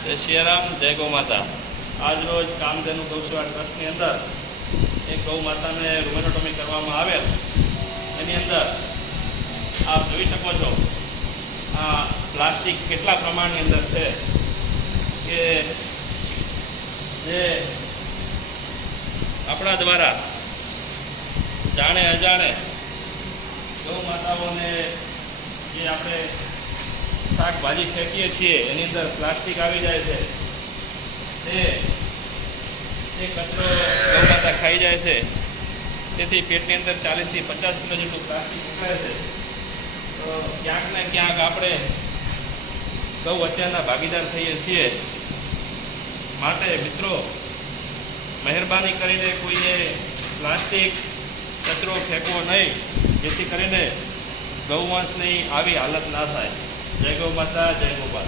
જય સિયારામ, જય ગૌ માતા। આજ રોજ કામધેનુ ગૌસેવા ટ્રસ્ટની અંદર એક ગૌ માતાને રૂમેનોટોમી કરવામાં આવેલ। એની અંદર આપ જોઈ શકો છો આ પ્લાસ્ટિક કેટલા પ્રમાણની અંદર છે કે જે આપણા દ્વારા જાણે અજાણે ગૌ માતાઓને જે આપણે શાકભાજી ફેંકીએ છીએ એની અંદર પ્લાસ્ટિક આવી જાય છે। તે કચરો ગૌ માતા ખાઈ જાય છે, તેથી પેટની અંદર 40 થી 50 કિલો જેટલું પ્લાસ્ટિક નીકળે છે। તો ક્યાંક ને ક્યાંક આપણે ગૌ હત્યાના ભાગીદાર થઈએ છીએ। માટે મિત્રો, મહેરબાની કરીને કોઈએ પ્લાસ્ટિક કચરો ફેંકવો નહીં, જેથી કરીને ગૌવંશની આવી હાલત ના થાય। જય ગૌ માતા, જય ગોપાલ।